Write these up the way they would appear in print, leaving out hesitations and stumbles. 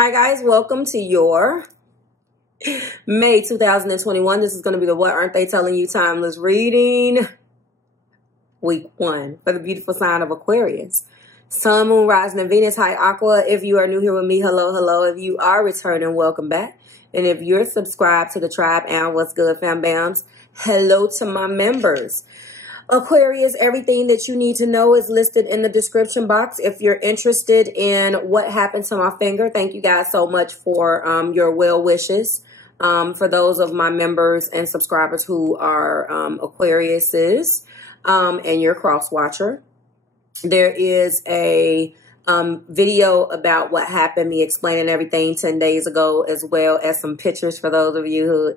Hi guys, welcome to your May 2021. This is going to be the What Aren't They Telling You Timeless reading. Week 1 for the beautiful sign of Aquarius. Sun, Moon, Rising, and Venus. Hi Aqua. If you are new here with me, hello, hello. If you are returning, welcome back. And if you're subscribed to the tribe and what's good, fam bams, hello to my members. Aquarius, everything that you need to know is listed in the description box. If you're interested in what happened to my finger, thank you guys so much for your well wishes. For those of my members and subscribers who are Aquariuses and your cross watcher, there is a video about what happened, me explaining everything 10 days ago, as well as some pictures for those of you who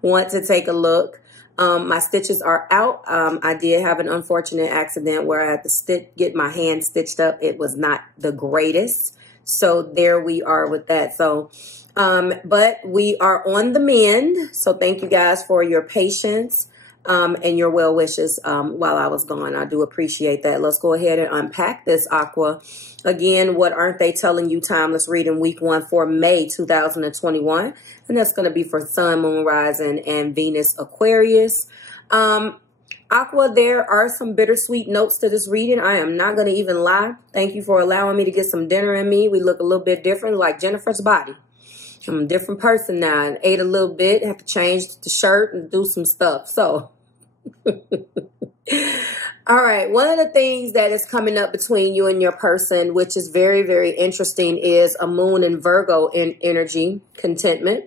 want to take a look. My stitches are out. I did have an unfortunate accident where I had to get my hand stitched up. It was not the greatest. So there we are with that. So, but we are on the mend. So thank you guys for your patience, and your well wishes, while I was gone. I do appreciate that. Let's go ahead and unpack this, Aqua. Again, what aren't they telling you? Timeless reading week 1 for May 2021. And that's going to be for Sun, Moon, Rising, and Venus Aquarius. Aqua, there are some bittersweet notes to this reading. I am not going to even lie. Thank you for allowing me to get some dinner in me. We look a little bit different, like Jennifer's body. I'm a different person now and ate a little bit. Have to change the shirt and do some stuff. So, all right. One of the things that is coming up between you and your person, which is very, very interesting, is a moon in Virgo in energy, contentment.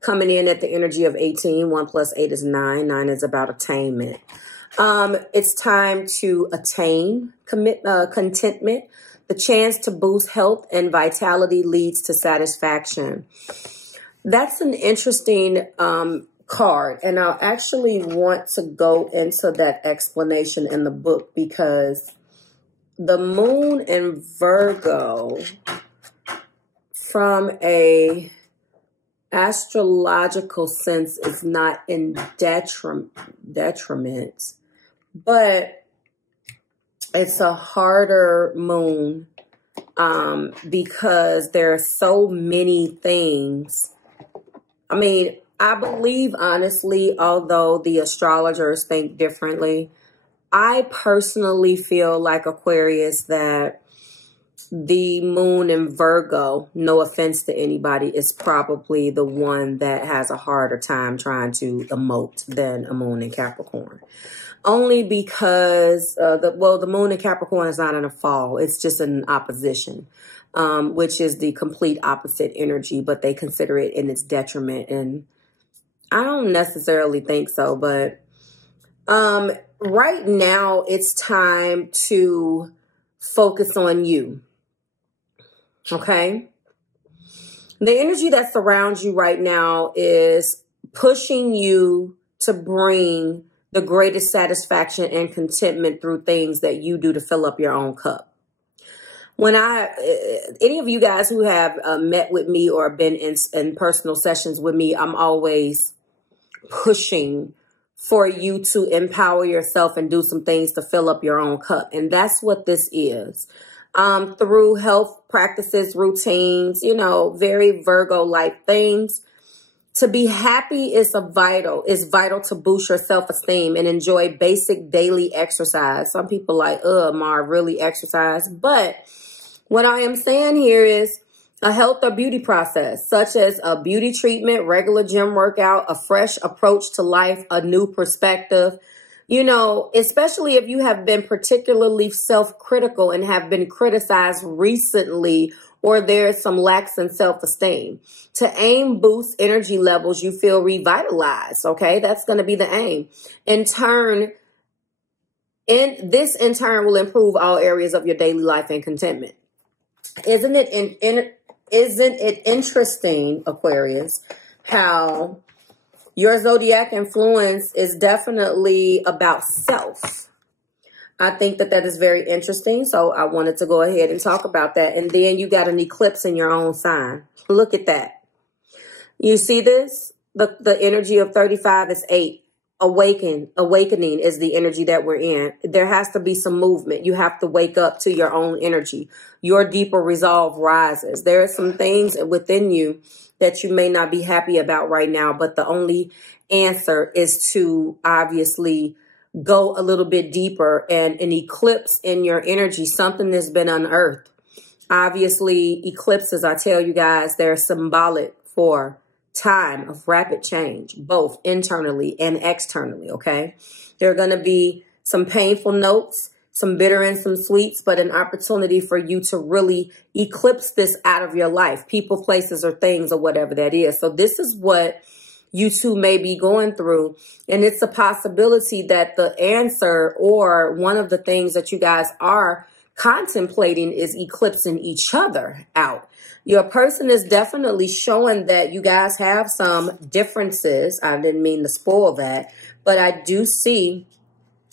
Coming in at the energy of 18. 1 plus 8 is 9. 9 is about attainment. It's time to attain contentment. The chance to boost health and vitality leads to satisfaction. That's an interesting card. And I'll actually want to go into that explanation in the book, because the moon in Virgo, from a astrological sense, is not in detriment, but it's a harder moon because there are so many things. I mean, I believe, honestly, although the astrologers think differently, I personally feel like, Aquarius, that the moon in Virgo, no offense to anybody, is probably the one that has a harder time trying to emote than a moon in Capricorn. Only because the moon in Capricorn is not in a fall. It's just an opposition, which is the complete opposite energy, but they consider it in its detriment. And I don't necessarily think so, but right now it's time to focus on you. Okay? The energy that surrounds you right now is pushing you to bring the greatest satisfaction and contentment through things that you do to fill up your own cup. When any of you guys who have met with me or been in personal sessions with me, I'm always pushing for you to empower yourself and do some things to fill up your own cup. And that's what this is. Through health practices, routines, you know, very Virgo-like things. To be happy is vital to boost your self-esteem and enjoy basic daily exercise. Some people like, Marve, really exercise? But what I am saying here is a health or beauty process, such as a beauty treatment, regular gym workout, a fresh approach to life, a new perspective. You know, especially if you have been particularly self-critical and have been criticized recently, or there's some lacks in self-esteem. To aim boost energy levels, you feel revitalized. Okay, that's going to be the aim. In turn will improve all areas of your daily life and contentment. Isn't it interesting, Aquarius, how your zodiac influence is definitely about self? I think that is very interesting. So I wanted to go ahead and talk about that. And then you got an eclipse in your own sign. Look at that. You see this? The energy of 35 is 8. Awakening is the energy that we're in. There has to be some movement. You have to wake up to your own energy. Your deeper resolve rises. There are some things within you that you may not be happy about right now, but the only answer is to obviously go a little bit deeper, and an eclipse in your energy, something that's been unearthed. Obviously, eclipses, I tell you guys, they're symbolic for time of rapid change, both internally and externally, okay? There are going to be some painful notes, some bitter and some sweets, but an opportunity for you to really eclipse this out of your life, people, places, or things, or whatever that is. So this is what you two may be going through, and it's a possibility that the answer, or one of the things that you guys are contemplating, is eclipsing each other out. Your person is definitely showing that you guys have some differences. I didn't mean to spoil that, but I do see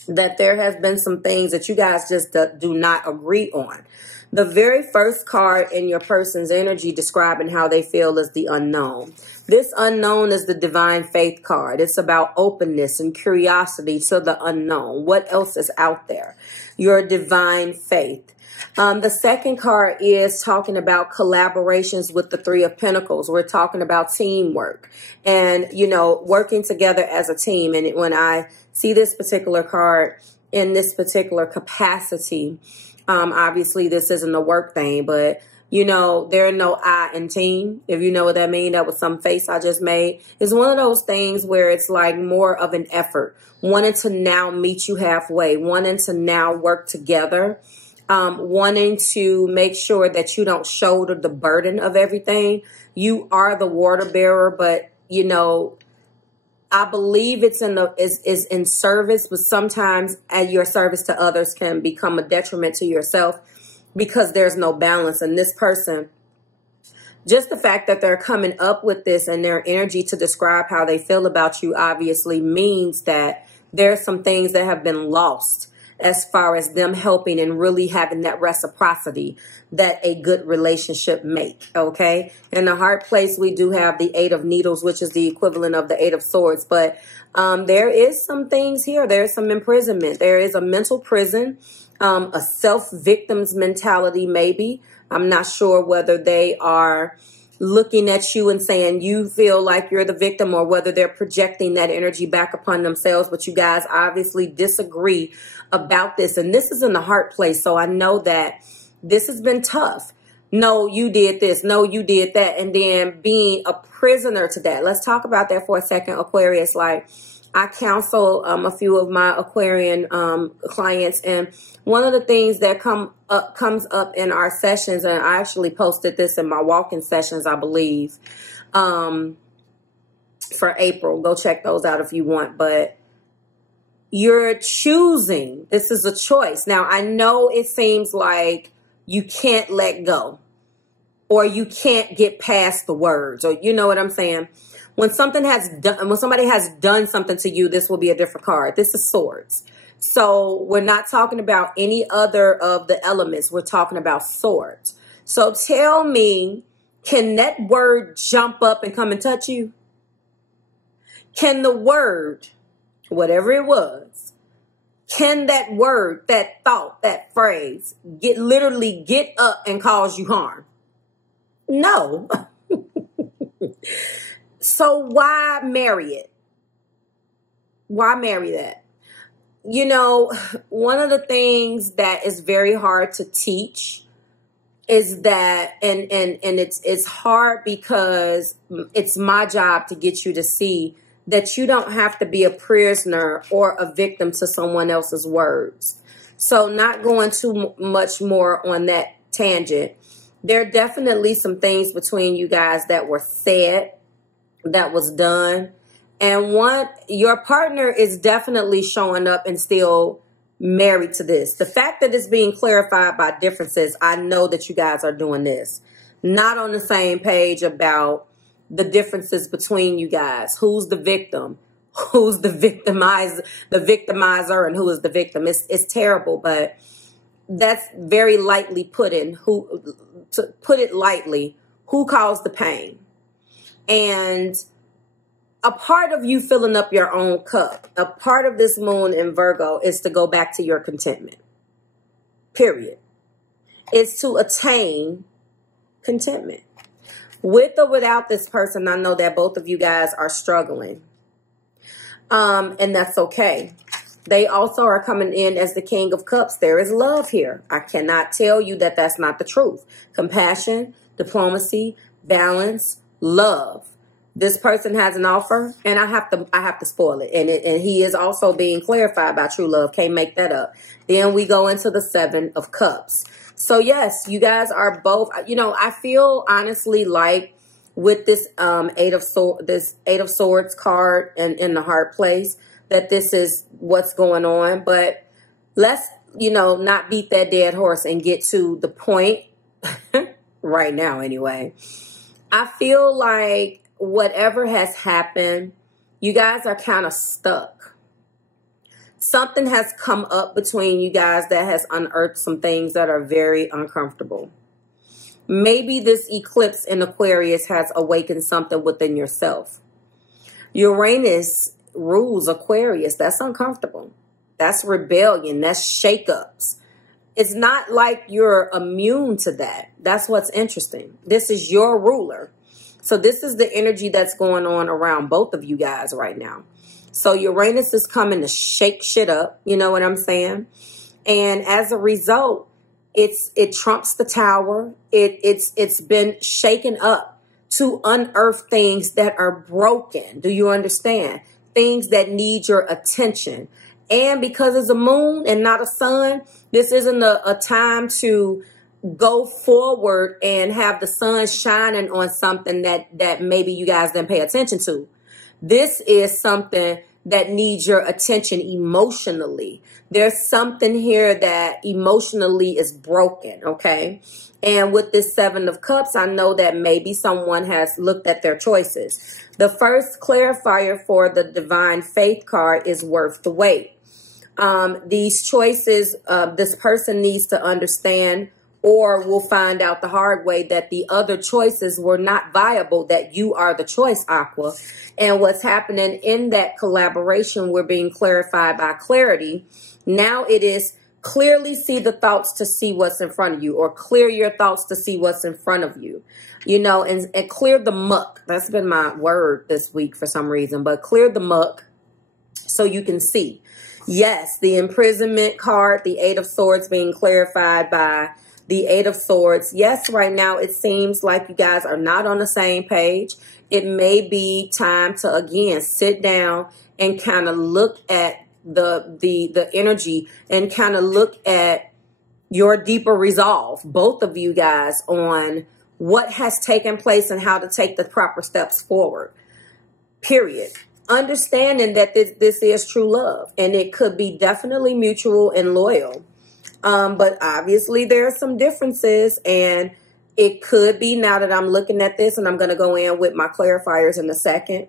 that there has been some things that you guys just do not agree on. The very first card in your person's energy describing how they feel is the unknown. This unknown is the divine faith card. It's about openness and curiosity to the unknown. What else is out there? Your divine faith. The second card is talking about collaborations with the Three of Pentacles. We're talking about teamwork and, you know, working together as a team. And when I see this particular card in this particular capacity, obviously this isn't a work thing, but you know, there are no I in team. If you know what that means, that was some face I just made. It's one of those things where it's like more of an effort, wanting to now meet you halfway, wanting to now work together, wanting to make sure that you don't shoulder the burden of everything. You are the water bearer, but you know, I believe it's is in service, but sometimes your service to others can become a detriment to yourself because there's no balance. And this person, just the fact that they're coming up with this and their energy to describe how they feel about you obviously means that there are some things that have been lost as far as them helping and really having that reciprocity that a good relationship make, okay? In the heart place, we do have the Eight of Needles, which is the equivalent of the Eight of Swords. But there is some things here. There's some imprisonment. There is a mental prison, a self-victim's mentality maybe. I'm not sure whether they are looking at you and saying you feel like you're the victim, or whether they're projecting that energy back upon themselves. But you guys obviously disagree about this. And this is in the heart place. So I know that this has been tough. No, you did this. No, you did that. And then being a prisoner to that. Let's talk about that for a second, Aquarius. Like, I counsel a few of my Aquarian clients, and one of the things that comes up in our sessions, and I actually posted this in my walk-in sessions, I believe, for April. Go check those out if you want. But you're choosing. This is a choice. Now, I know it seems like you can't let go, or you can't get past the words, or you know what I'm saying? When somebody has done something to you, this will be a different card. This is Swords. So we're not talking about any other of the elements. We're talking about Swords. So tell me, can that word jump up and come and touch you? Can the word, whatever it was, can that word, that thought, that phrase, literally get up and cause you harm? No. So why marry it? Why marry that? You know, one of the things that is very hard to teach is that, and it's hard because it's my job to get you to see that you don't have to be a prisoner or a victim to someone else's words. So not going too much more on that tangent. There are definitely some things between you guys that were said, that was done. And your partner is definitely showing up and still married to this. The fact that it's being clarified by differences, I know that you guys are doing this. Not on the same page about the differences between you guys. Who's the victim? Who's the victimizer, and who is the victim? It's terrible, but that's very lightly put in. To put it lightly, who caused the pain? And a part of you filling up your own cup, a part of this moon in Virgo is to go back to your contentment. Period. It's to attain contentment. With or without this person, I know that both of you guys are struggling. And that's okay. They also are coming in as the King of Cups. There is love here. I cannot tell you that that's not the truth. Compassion, diplomacy, balance, love. This person has an offer, and I have to spoil it. And he is also being clarified by true love. Can't make that up. Then we go into the Seven of Cups. So yes, you guys are both, you know, I feel honestly like with this Eight of Swords card in the heart place, that this is what's going on. But let's, you know, not beat that dead horse and get to the point right now anyway. I feel like whatever has happened, you guys are kind of stuck. Something has come up between you guys that has unearthed some things that are very uncomfortable. Maybe this eclipse in Aquarius has awakened something within yourself. Uranus rules Aquarius. That's uncomfortable. That's rebellion. That's shakeups. It's not like you're immune to that. That's what's interesting. This is your ruler. So this is the energy that's going on around both of you guys right now. So Uranus is coming to shake shit up. You know what I'm saying? And as a result, it trumps the tower. It's been shaken up to unearth things that are broken. Do you understand? Things that need your attention. And because it's a moon and not a sun, this isn't a time to go forward and have the sun shining on something that maybe you guys didn't pay attention to. This is something that needs your attention emotionally. There's something here that emotionally is broken, okay? And with this Seven of Cups, I know that maybe someone has looked at their choices. The first clarifier for the Divine Faith card is worth the wait. These choices, this person needs to understand, or will find out the hard way, that the other choices were not viable, that you are the choice, Aqua. And what's happening in that collaboration, we're being clarified by clarity. Now it is clearly see the thoughts to see what's in front of you, or clear your thoughts to see what's in front of you, you know, and clear the muck. That's been my word this week for some reason, but clear the muck so you can see. Yes, the imprisonment card, the Eight of Swords being clarified by the Eight of Swords. Yes, right now it seems like you guys are not on the same page. It may be time to, again, sit down and kind of look at the energy and kind of look at your deeper resolve, both of you guys, on what has taken place and how to take the proper steps forward. Period. Understanding that this is true love, and it could be definitely mutual and loyal. But obviously there are some differences, and it could be, now that I'm looking at this, and I'm going to go in with my clarifiers in a second,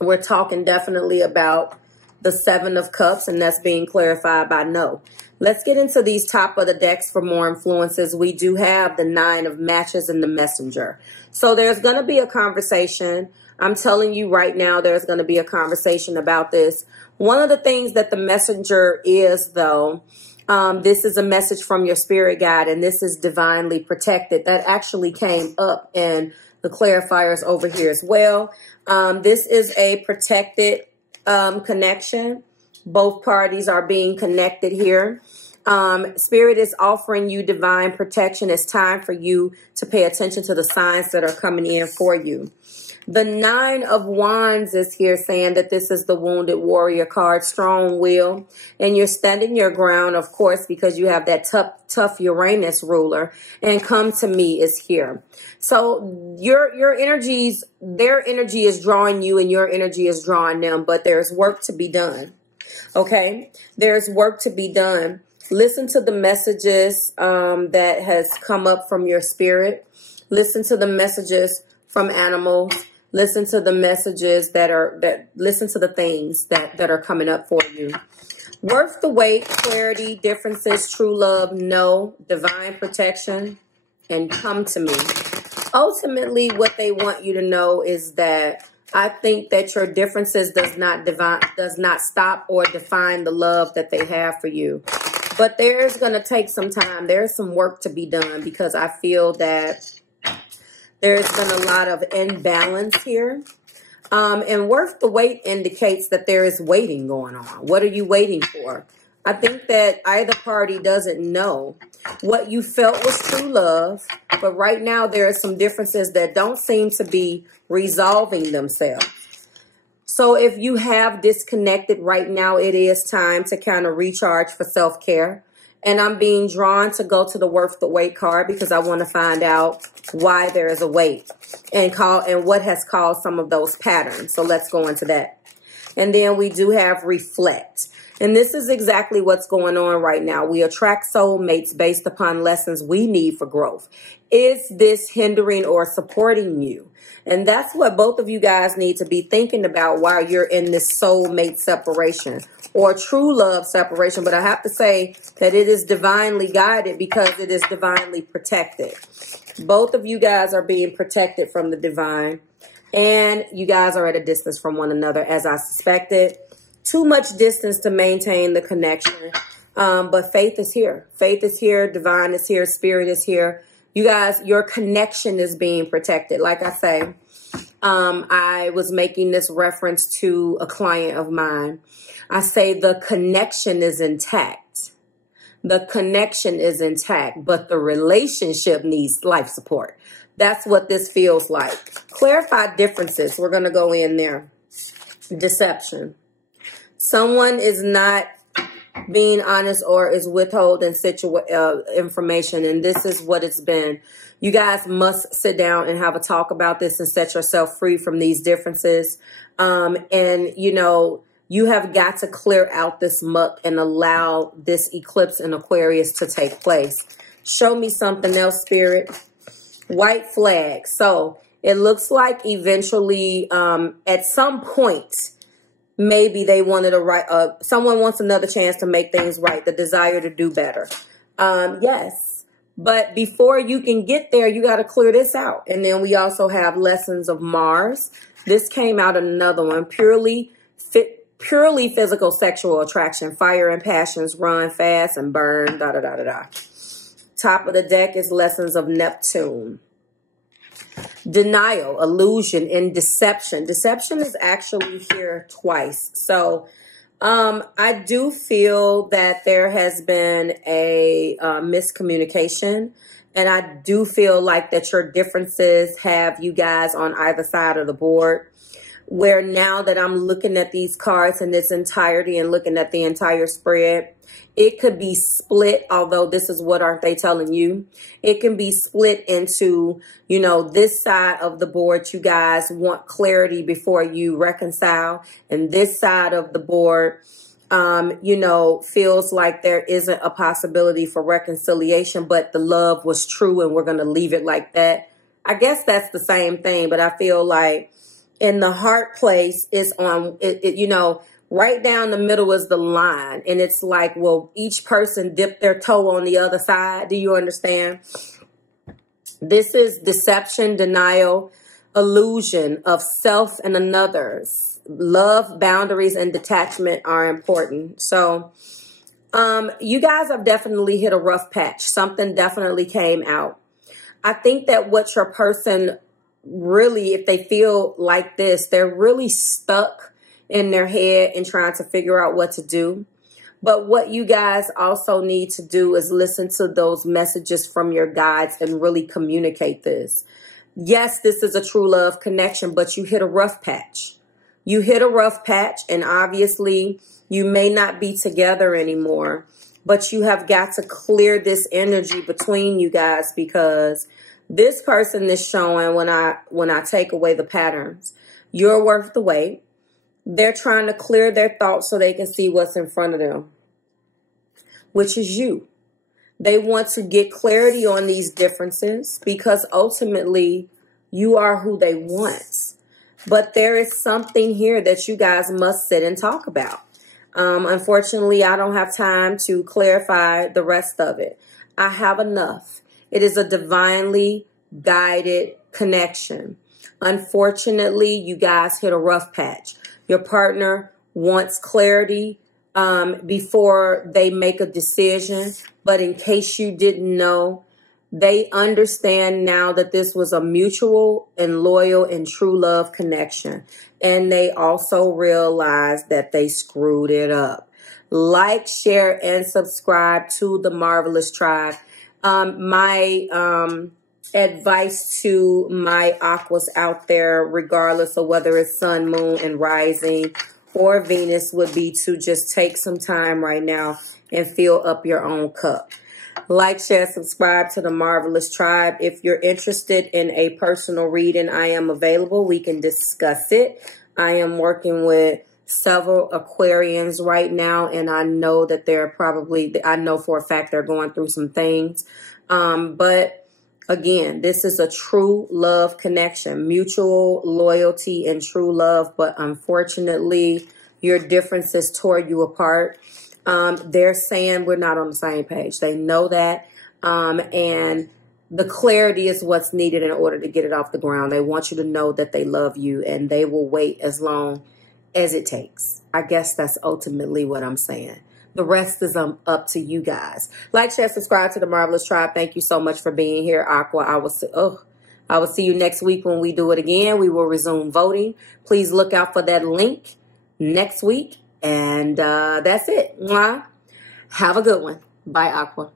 we're talking definitely about the Seven of Cups, and that's being clarified by no. Let's get into these top of the decks for more influences. We do have the Nine of Matches and the Messenger. So there's going to be a conversation. I'm telling you right now, there's going to be a conversation about this. One of the things that the Messenger is, though, this is a message from your spirit guide, and this is divinely protected. That actually came up in the clarifiers over here as well. This is a protected connection. Both parties are being connected here. Spirit is offering you divine protection. It's time for you to pay attention to the signs that are coming in for you. The Nine of Wands is here, saying that this is the Wounded Warrior card, strong will, and you're standing your ground, of course, because you have that tough Uranus ruler, and come to me is here. So your energies, their energy is drawing you and your energy is drawing them, but there's work to be done. Okay, there's work to be done. Listen to the messages that has come up from your spirit. Listen to the messages from animals. Listen to the messages listen to the things that are coming up for you. Worth the wait, clarity, differences, true love, no, divine protection, and come to me. Ultimately, what they want you to know is that I think that your differences does not stop or define the love that they have for you. But there's going to take some time. There's some work to be done because I feel that there's been a lot of imbalance here. And worth the wait indicates that there is waiting going on. What are you waiting for? I think that either party doesn't know what you felt was true love. But right now there are some differences that don't seem to be resolving themselves. So if you have disconnected right now, it is time to kind of recharge for self-care. And I'm being drawn to go to the worth the wait card because I want to find out why there is a wait and what has caused some of those patterns. So let's go into that. And then we do have reflect. And this is exactly what's going on right now. We attract soulmates based upon lessons we need for growth. Is this hindering or supporting you? And that's what both of you guys need to be thinking about while you're in this soulmate separation or true love separation. But I have to say that it is divinely guided because it is divinely protected. Both of you guys are being protected from the divine. And you guys are at a distance from one another, as I suspected. Too much distance to maintain the connection. But faith is here. Faith is here. Divine is here. Spirit is here. You guys, your connection is being protected. Like I say, I was making this reference to a client of mine. I say the connection is intact. The connection is intact, but the relationship needs life support. That's what this feels like. Clarify differences. We're going to go in there. Deception. Someone is not being honest or is withholding information, and this is what it's been. You guys must sit down and have a talk about this and set yourself free from these differences. And, you know, you have got to clear out this muck and allow this eclipse in Aquarius to take place. Show me something else, Spirit. White flag. So it looks like eventually at some point, maybe they wanted to someone wants another chance to make things right. The desire to do better. Yes. But before you can get there, you got to clear this out. And then we also have lessons of Mars. This came out in another one. Purely physical sexual attraction. Fire and passions. Run fast and burn. Da da da da da. Top of the deck is lessons of Neptune. Denial, illusion, and deception. Deception is actually here twice. So I do feel that there has been a miscommunication. And I do feel like that your differences have you guys on either side of the board. Where now that I'm looking at these cards in its entirety and looking at the entire spread, it could be split, although this is what aren't they telling you? It can be split into, you know, this side of the board, you guys want clarity before you reconcile. And this side of the board, you know, feels like there isn't a possibility for reconciliation, but the love was true and we're going to leave it like that. I guess that's the same thing, but I feel like in the heart place is on, you know, right down the middle is the line. And it's like, well, each person dipped their toe on the other side. Do you understand? This is deception, denial, illusion of self and another's. Love, boundaries, and detachment are important. So you guys have definitely hit a rough patch. Something definitely came out. I think that what your person really, if they feel like this, they're really stuck in their head and trying to figure out what to do. But what you guys also need to do is listen to those messages from your guides and really communicate this. Yes, this is a true love connection, but you hit a rough patch. You hit a rough patch, and obviously you may not be together anymore, but you have got to clear this energy between you guys because this person is showing when I take away the patterns, you're worth the wait. They're trying to clear their thoughts so they can see what's in front of them, which is you. They want to get clarity on these differences because ultimately you are who they want. But there is something here that you guys must sit and talk about. Unfortunately, I don't have time to clarify the rest of it. I have enough. It is a divinely guided connection. Unfortunately, you guys hit a rough patch. Your partner wants clarity before they make a decision. But in case you didn't know, they understand now that this was a mutual and loyal and true love connection. And they also realize that they screwed it up. Like, share, and subscribe to the Marvelous Tribe. My advice to my aquas out there, regardless of whether it's sun, moon, and rising or Venus, would be to just take some time right now and fill up your own cup. Like, share, subscribe to the Marvelous Tribe. If you're interested in a personal reading, I am available. We can discuss it. I am working with several Aquarians right now, and I know that they're probably, I know for a fact they're going through some things. But again, this is a true love connection, mutual loyalty and true love. But unfortunately, your differences tore you apart. They're saying we're not on the same page. They know that. And the clarity is what's needed in order to get it off the ground. They want you to know that they love you, and they will wait as long as it takes. I guess that's ultimately what I'm saying. The rest is up to you guys. Like, share, subscribe to the Marvelous Tribe. Thank you so much for being here, Aqua. I will see you next week when we do it again. We will resume voting. Please look out for that link next week. And that's it. Mwah. Have a good one. Bye, Aqua.